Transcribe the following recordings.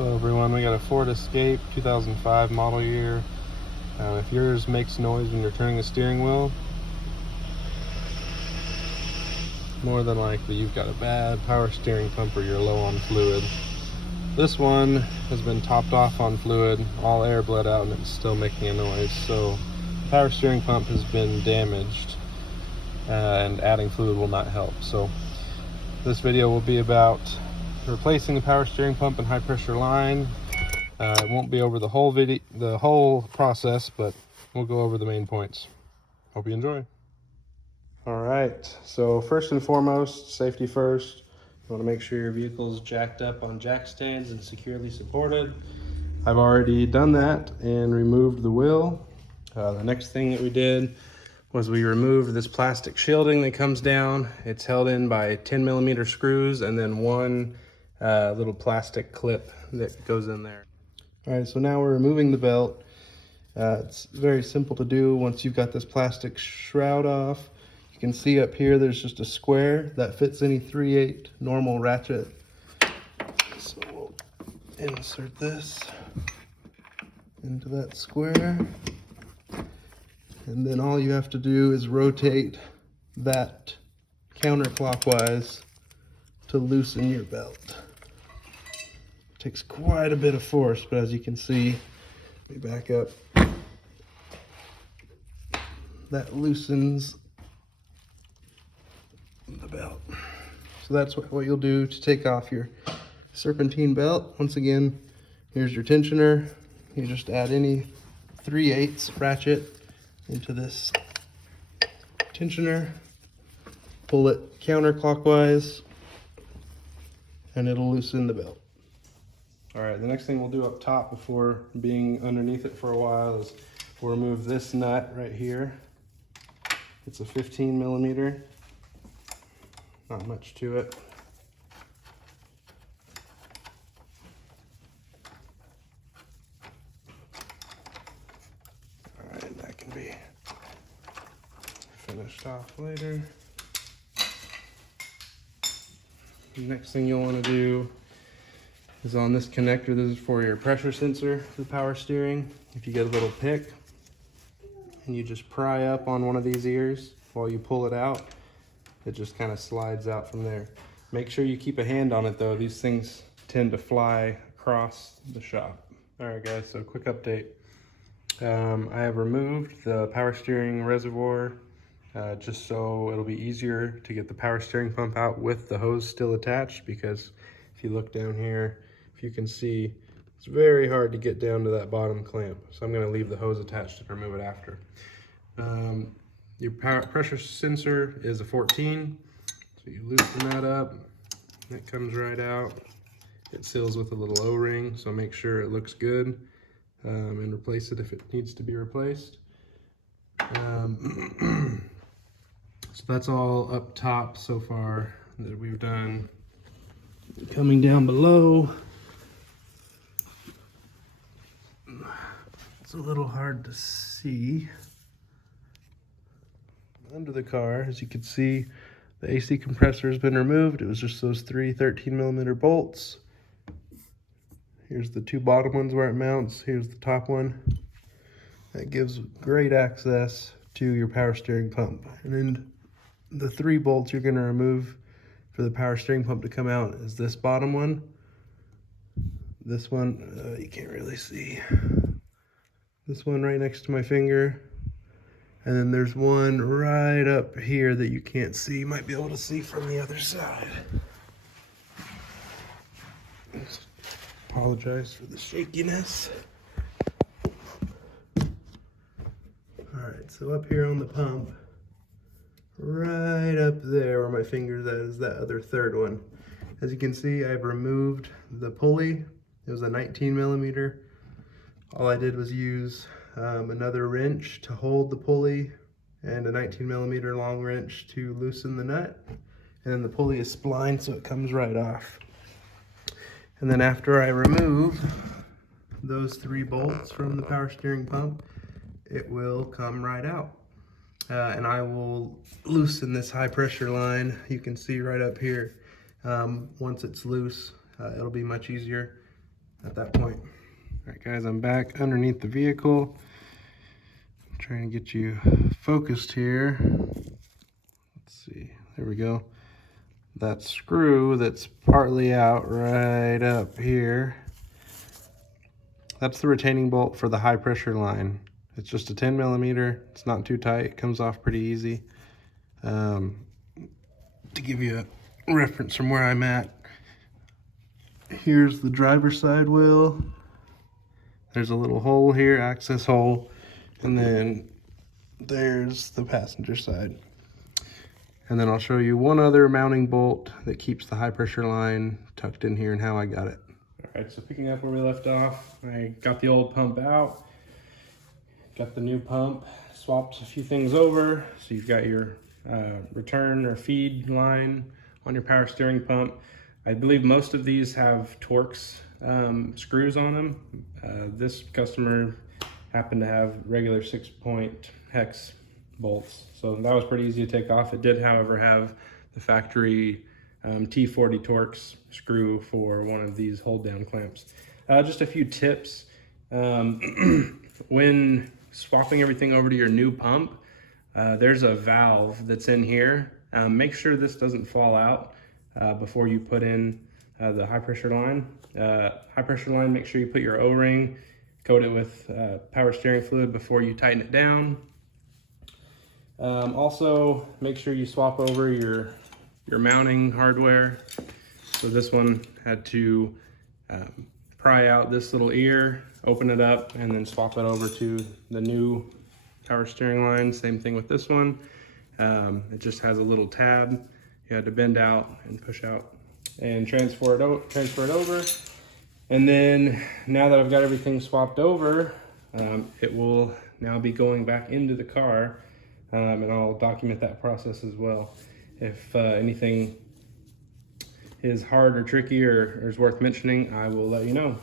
Hello everyone, we got a Ford Escape 2005 model year. If yours makes noise when you're turning the steering wheel, more than likely you've got a bad power steering pump or you're low on fluid. This one has been topped off on fluid, all air bled out, and it's still making a noise. So the power steering pump has been damaged and adding fluid will not help. So this video will be about replacing the power steering pump and high pressure line. It won't be over the whole process, but we'll go over the main points. Hope you enjoy. All right, so first and foremost, safety first. You want to make sure your vehicle is jacked up on jack stands and securely supported. I've already done that and removed the wheel. The next thing that we did was we removed this plastic shielding that comes down. It's held in by 10mm screws and then one little plastic clip that goes in there. All right, so now we're removing the belt. It's very simple to do. Once you've got this plastic shroud off, you can see up here there's just a square that fits any 3/8 normal ratchet. So we'll insert this into that square. And then all you have to do is rotate that counterclockwise to loosen your belt. Takes quite a bit of force, but as you can see, let me back up. That loosens the belt. So that's what you'll do to take off your serpentine belt. Once again, here's your tensioner. You just add any 3/8 ratchet into this tensioner, pull it counterclockwise, and it'll loosen the belt. All right, the next thing we'll do up top before being underneath it for a while is we'll remove this nut right here. It's a 15mm, not much to it. All right, that can be finished off later. The next thing you'll want to do is on this connector. This is for your pressure sensor for the power steering. If you get a little pick and you just pry up on one of these ears while you pull it out, it just kind of slides out from there. Make sure you keep a hand on it though. These things tend to fly across the shop. All right guys, so quick update. I have removed the power steering reservoir just so it'll be easier to get the power steering pump out with the hose still attached, because if you look down here, if you can see, it's very hard to get down to that bottom clamp. So I'm going to leave the hose attached and remove it after. Your pressure sensor is a 14, so you loosen that up, it comes right out. It seals with a little O-ring, so make sure it looks good, and replace it if it needs to be replaced. So that's all up top so far that we've done. Coming down below, it's a little hard to see. Under the car, as you can see, the AC compressor has been removed. It was just those three 13mm bolts. Here's the two bottom ones where it mounts. Here's the top one. That gives great access to your power steering pump. And then the 3 bolts you're going to remove for the power steering pump to come out is this bottom one. This one, you can't really see. This one right next to my finger. And then there's one right up here that you can't see. You might be able to see from the other side. Apologize for the shakiness. All right, so up here on the pump, right up there where my finger's at is that other third one. As you can see, I've removed the pulley. It was a 19mm. All I did was use another wrench to hold the pulley and a 19mm long wrench to loosen the nut. And then the pulley is splined so it comes right off. And then after I remove those 3 bolts from the power steering pump, it will come right out. And I will loosen this high pressure line. You can see right up here. Once it's loose, it'll be much easier. at that point. All right guys, I'm back underneath the vehicle. I'm trying to get you focused here. Let's see, there we go. That screw that's partly out right up here, that's the retaining bolt for the high pressure line. It's just a 10 millimeter. It's not too tight. It comes off pretty easy. To give you a reference from where I'm at, here's the driver's side wheel. There's a little hole here, access hole, and then there's the passenger side. And then I'll show you one other mounting bolt that keeps the high pressure line tucked in here and how I got it. All right, so picking up where we left off, I got the old pump out, got the new pump, swapped a few things over. So you've got your return or feed line on your power steering pump. I believe most of these have Torx screws on them. This customer happened to have regular 6-point hex bolts, so that was pretty easy to take off. It did, however, have the factory T40 Torx screw for one of these hold down clamps. Just a few tips. When swapping everything over to your new pump, there's a valve that's in here. Make sure this doesn't fall out before you put in the high pressure line. High pressure line, make sure you put your O-ring, coat it with power steering fluid before you tighten it down. Also, make sure you swap over your mounting hardware. So this one had to pry out this little ear, open it up, and then swap it over to the new power steering line. Same thing with this one. It just has a little tab. You had to bend out and push out and transfer it over. And then now that I've got everything swapped over, it will now be going back into the car. And I'll document that process as well. If anything is hard or tricky or is worth mentioning, I will let you know.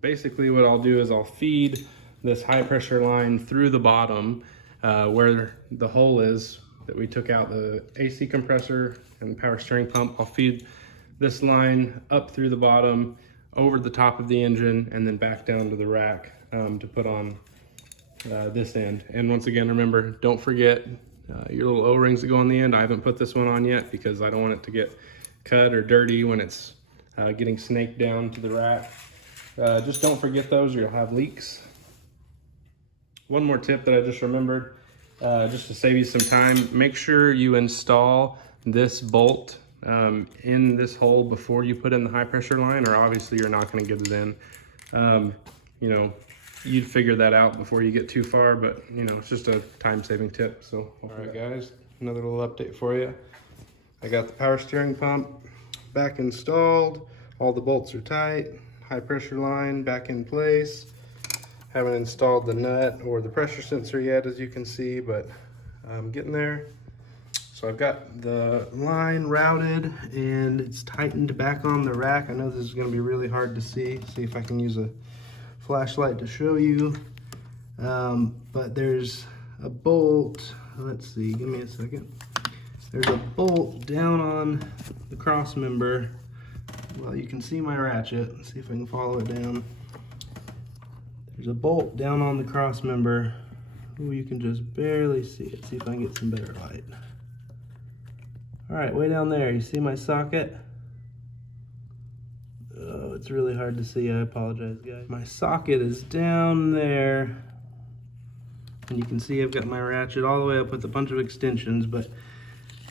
Basically what I'll do is I'll feed this high pressure line through the bottom where the hole is that we took out the AC compressor and the power steering pump. I'll feed this line up through the bottom, over the top of the engine, and then back down to the rack to put on this end. And once again, remember, don't forget your little O-rings that go on the end. I haven't put this one on yet because I don't want it to get cut or dirty when it's getting snaked down to the rack. Just don't forget those or you'll have leaks. One more tip that I just remembered, just to save you some time, make sure you install this bolt in this hole before you put in the high pressure line, or obviously you're not going to get it in. You know, you'd figure that out before you get too far, but you know, it's just a time-saving tip. So all right guys, another little update for you. I got the power steering pump back installed, all the bolts are tight, high pressure line back in place. Haven't installed the nut or the pressure sensor yet, as you can see, but I'm getting there. So I've got the line routed and it's tightened back on the rack. I know this is going to be really hard to see if I can use a flashlight to show you, but there's a bolt. Let's see, give me a second. There's a bolt down on the cross member. Well, you can see my ratchet. Let's see if I can follow it down. There's a bolt down on the cross member. Ooh, you can just barely see it. See if I can get some better light. All right, way down there, you see my socket? Oh, it's really hard to see, I apologize guys. My socket is down there. And you can see I've got my ratchet all the way up with a bunch of extensions, but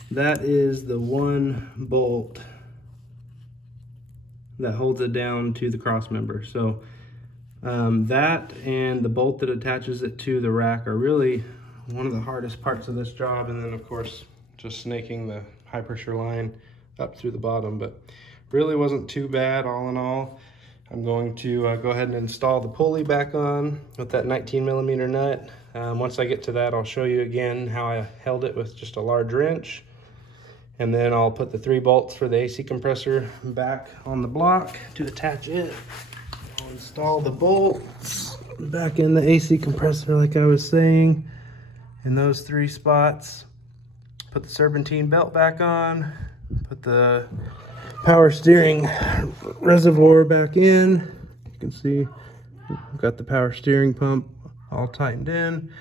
that is the one bolt that holds it down to the cross member. So that and the bolt that attaches it to the rack are really one of the hardest parts of this job. And then of course, just snaking the high pressure line up through the bottom, but really wasn't too bad all in all. I'm going to go ahead and install the pulley back on with that 19mm nut. Once I get to that, I'll show you again how I held it with just a large wrench. And then I'll put the 3 bolts for the AC compressor back on the block to attach it. I'll install the bolts back in the AC compressor like I was saying, in those 3 spots. Put the serpentine belt back on, put the power steering reservoir back in. You can see we've got the power steering pump all tightened in.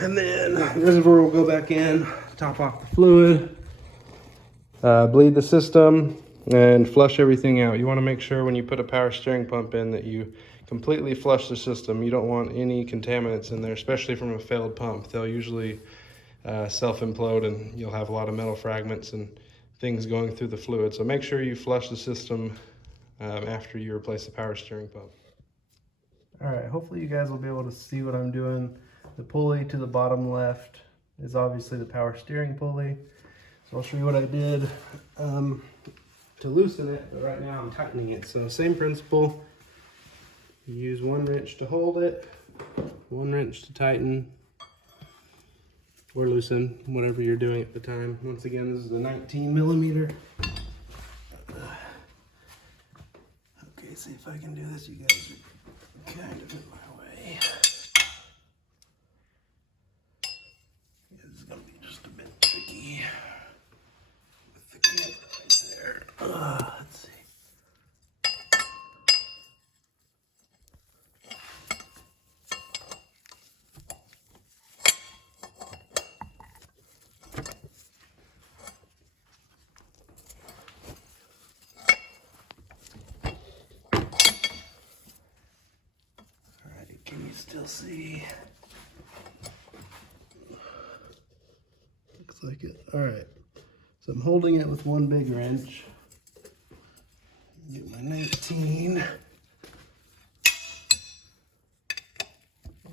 And then the reservoir will go back in, top off the fluid, bleed the system, and flush everything out. You want to make sure when you put a power steering pump in that you completely flush the system. You don't want any contaminants in there, especially from a failed pump. They'll usually self-implode and you'll have a lot of metal fragments and things going through the fluid. So make sure you flush the system after you replace the power steering pump. All right, hopefully you guys will be able to see what I'm doing. The pulley to the bottom left is obviously the power steering pulley. So I'll show you what I did to loosen it, but right now I'm tightening it. So same principle, you use one wrench to hold it, one wrench to tighten or loosen, whatever you're doing at the time. Once again, this is a 19 millimeter. Okay, see if I can do this. You guys are kind of in my way. This is gonna be just a bit tricky with the camera right there. Let's see. Alright, can you still see? Looks like it. Alright. So I'm holding it with one big wrench. Get my 19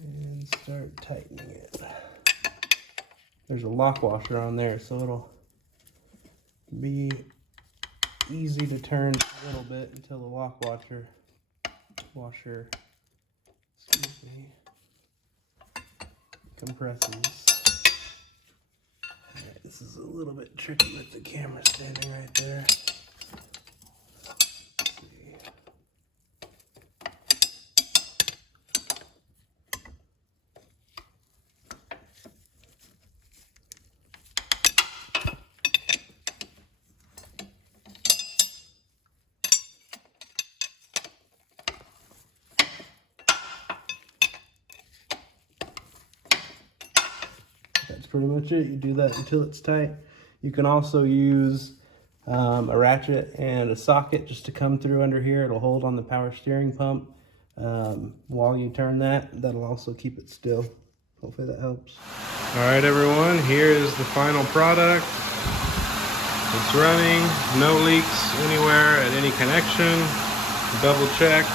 and start tightening it. There's a lock washer on there, so it'll be easy to turn a little bit until the lock washer compresses. Alright, this is a little bit tricky with the camera standing right there. That's pretty much it. You do that until it's tight. You can also use a ratchet and a socket just to come through under here. It'll hold on the power steering pump while you turn that. That'll also keep it still. Hopefully that helps. All right, everyone, here is the final product. It's running, no leaks anywhere at any connection. Double checked,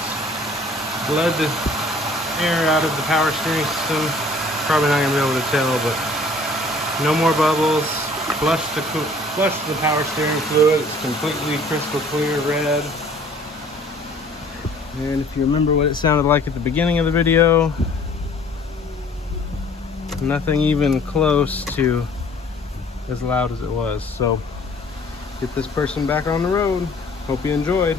bled the air out of the power steering system. Probably not gonna be able to tell, but no more bubbles. Flush the power steering fluid. It's completely crystal clear red. And if you remember what it sounded like at the beginning of the video, nothing even close to as loud as it was. So get this person back on the road. Hope you enjoyed.